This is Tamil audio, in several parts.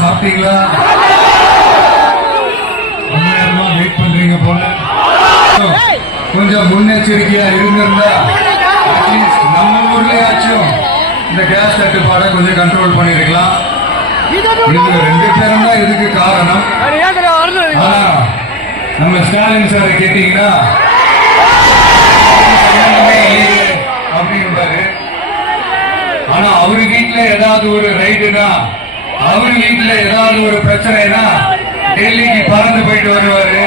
சாப்பிட்டீங்களா? வெயிட் பண்றீங்க போல. கொஞ்சம் முன்னெச்சரிக்கையா இருந்திருந்தா நம்ம ஊர்லயாச்சும் இந்த கேஸ் தட்டுப்பாடை கொஞ்சம் கண்ட்ரோல் பண்ணிருக்கலாம். இது 2 பேரும் தான் இதுக்கு காரணம். நம்ம ஸ்டாலின் சார் கேட்டீங்கன்னா அப்படின்பாரு. ஆனா அவரு வீட்டுல ஏதாவது ஒரு ரைடுனா, அவர் வீட்டுல ஏதாவது ஒரு பிரச்சனைனா டெல்லிக்கு பறந்து போயிட்டு வருவாரு.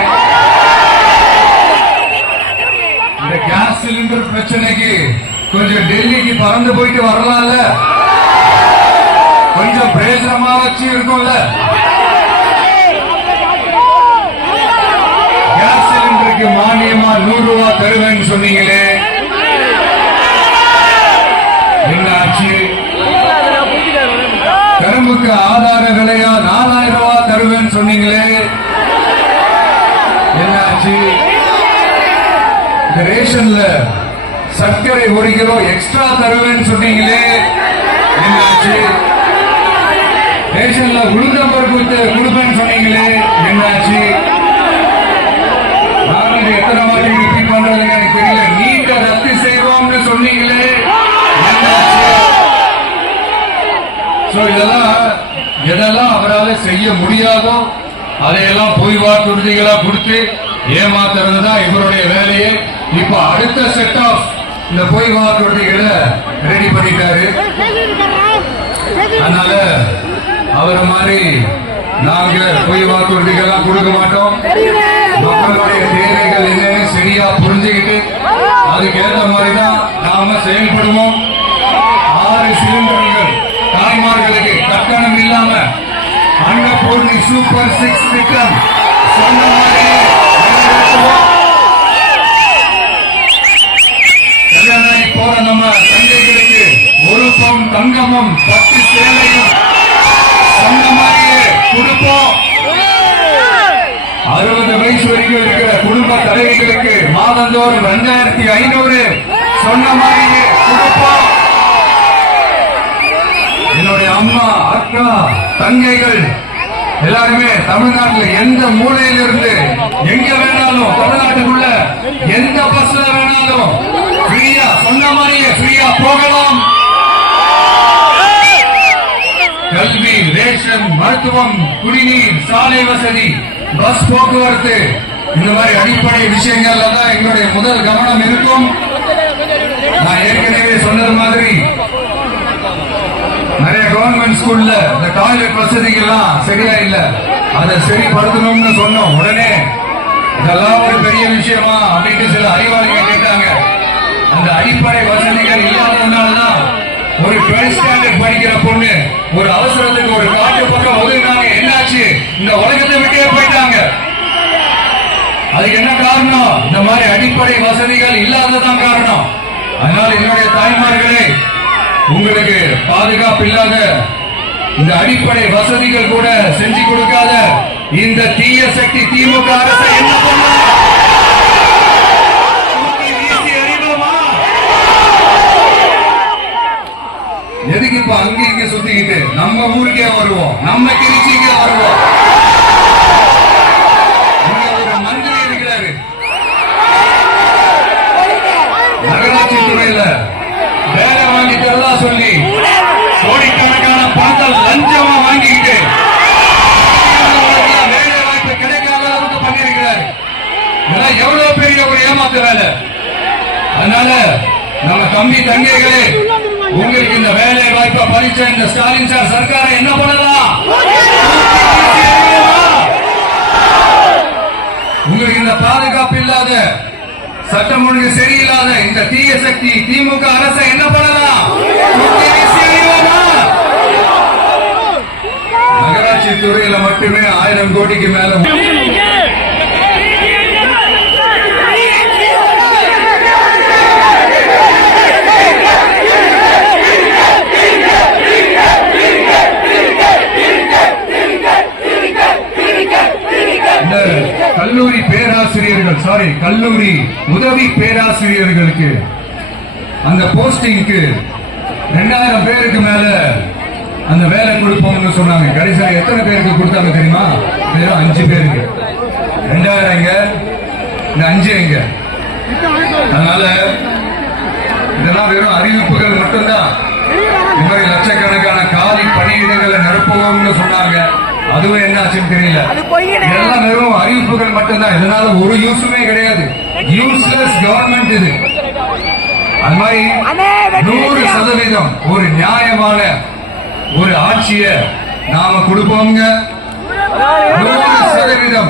இந்த கேஸ் சிலிண்டர் பிரச்சனைக்கு கொஞ்சம் டெல்லிக்கு பறந்து போயிட்டு வரலாம்ல, கொஞ்சம் பிரயோஜனமா வச்சு இருக்கும்ல. கேஸ் சிலிண்டருக்கு மானியமா 100 ரூபாய் தருவேன்னு சொன்னீங்களே, என்ன ஆச்சு? கரும்புக்கு ஆதார விலையா 4000 ரூபாய் தருவேன்னு சொன்னீங்களே, என்ன ஆச்சு? இந்த ரேஷன்ல சர்க்கரை 1 கிலோ எக்ஸ்ட்ரா தருவேன்னு சொன்னீங்களே, என்ன ஆச்சு? ரேஷன்ல உளுந்தம்பருப்பு கொடுப்பேன்னு சொன்னீங்களே, என்ன ஆச்சு? நான் எத்தனை வாட்டி ரிப்பீட் பண்றதுன்னு எனக்கு தெரியல. நீட்ட ரத்து செய்வோம்னு சொன்னீங்களே, என்ன ஆச்சு? எதெல்லாம் அவரால் செய்ய முடியாதோ அதையெல்லாம் பொய் வாக்குறுதிகளா கொடுத்து ஏமாத்துறது தான் இவருடைய வேலையே. இப்ப அடுத்த செட் ஆஃப் இந்த பொய் வாக்குறுதிகளை ரெடி பண்ணிட்டாரு. அதனால அவரை மாதிரி நாங்க பொய் வாக்குறுதிகள்லாம் கொடுக்க மாட்டோம். மக்களுடைய தேவைகள் என்னன்னு சரியா புரிஞ்சுக்கிட்டு அதுக்கேற்ற மாதிரிதான் நாம செயல்படுவோம். 6 சிலிண்டர்கள் தாய்மார்களுக்கு கட்டணம் இல்லாம அன்னபூர்ணி சூப்பர் 6 திட்டம் சொன்ன மாதிரி கல்யாணி போற நம்ம தங்கைகளுக்கு 1 பவுன் தங்கமும் 10 சேலையும் சொன்ன மாதிரியே கொடுப்போம். 60 வயசு வரைக்கும் இருக்கிற குடும்ப தலைவிகளுக்கு மாதந்தோறும் 2500 சொன்ன மாதிரியே கொடுப்போம். என்னுடைய அம்மா, அக்கா, தங்கைகள் எல்லாருமே தமிழ்நாட்டில் எந்த மூலையிலிருந்து எங்க வேணாலும் தமிழ்நாட்டுக்குள்ள எந்த பஸ்ல வேணாலும் ஃப்ரீயா சொன்ன மாதிரியே ஃப்ரீயா போகலாம். கல்வி, ரேஷன், மருத்துவம், குடிநீர், சாலை வசதி, பஸ் போக்குவரத்து, இந்த மாதிரி அடிப்படை விஷயங்கள்ல தான் எங்களுடைய முதல் கவனம் இருக்கும். நான் ஏற்கனவே சொன்னது மாதிரி நிறைய கவர்மெண்ட் ஸ்கூல்ல இந்த டாய்லெட் வசதிகள்லாம் சரியா இல்ல, அதை சரிப்படுத்தணும்னு சொன்னோம். உடனே இதெல்லாம் ஒரு பெரிய விஷயமா அப்படின்னு சில அறிவாளிகள் கேட்டாங்க. அந்த அடிப்படை வசதிகள் இல்லாததுனாலதான் ஒரு 12th ஸ்டாண்டர்ட் படிக்கிற பொண்ணு ஒரு அவசரத்துக்கு ஒரு காட்டு பக்கம் ஒதுங்கினாங்க. என்னாச்சு? இந்த உலகத்தை விட்டே போயிட்டாங்க. அதுக்கு என்ன காரணம்? இந்த மாதிரி அடிப்படை வசதிகள் இல்லாததான் காரணம். அதனால என்னுடைய தாய்மார்களே, உங்களுக்கு பாதுகாப்பு இல்லாத இந்த அடிப்படை வசதிகள் கூட செஞ்சு கொடுக்காத இந்த தீய சக்தி திமுக அரசு என்ன பண்ணும்? எதுக்கு இப்ப அங்க இங்க சுத்திக்கிட்டு நம்ம ஊருக்கே வருவோம், நம்ம திருச்சிக்கே வருவோம். ஒரு மந்திரி இருக்கிறாரு நகராட்சி துறையில வேலை வாங்கி தரதா சொல்லி கோடிக்கணக்கான பணத்தை லஞ்சமா வாங்கிட்டு வேலை வாய்ப்பு கிடைக்காத அளவுக்கு பண்ணிருக்கிறார். இதெல்லாம் எவ்வளவு பெரிய ஒரு ஏமாத்து வேலை. அதனால நம்ம தம்பி தங்கைகளே, உங்களுக்கு இந்த வேலை வாய்ப்பை பறிச்ச இந்த ஸ்டாலின் சார் சர்க்காரை என்ன பண்ணலாம்? உங்களுக்கு இந்த பாதுகாப்பு இல்லாத, சட்டம் ஒழுங்கு சரியில்லாத இந்த தீய சக்தி திமுக அரசை என்ன பண்ணலாம்? நகராட்சி துறையில மட்டுமே 1000 கோடிக்கு மேல கல்லூரி பேராசிரியர்கள், கல்லூரி உதவி பேராசிரியர்களுக்கு அந்த போஸ்டிங்க்கு 2000 பேருக்கு மேல அந்த வேலை கொடுப்போம்னு சொன்னாங்க. கடைசியில் எத்தனை பேருக்கு கொடுத்தாங்க தெரியுமா? வெறும் 5 பேருக்கு. 2000 எங்க, இந்த 5 எங்க? அதனால இதெல்லாம் வெறும் அறிவிப்புகள் மட்டும்தான். இதுவரை லட்சக்கணக்கான காலி பணியிடங்களை நிரப்புவோம்னு சொன்னாங்க. அதுவும் என்ன ஆச்சுன்னு தெரியல. இதெல்லாம் வெறும் அறிவிப்புகள் மட்டும்தான். இதனால ஒரு யூஸுமே கிடையாது. யூஸ்லெஸ் கவர்மெண்ட் இது. அது மாதிரி 100% ஒரு நியாயமான ஒரு ஆட்சியை நாம கொடுப்போங்க. 100%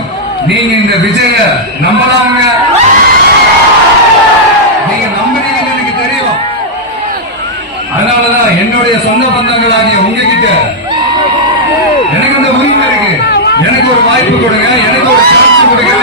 நீங்க இந்த விஜய நம்பலாங்க. நீங்க நம்புறீங்கன்னு எனக்கு தெரியும். அதனாலதான் என்னுடைய சொந்த பந்தங்களாகிய உங்ககிட்ட எனக்கு அந்த உரிமை இருக்கு. எனக்கு ஒரு வாய்ப்பு கொடுங்க, எனக்கு ஒரு சான்ஸ் கொடுங்க.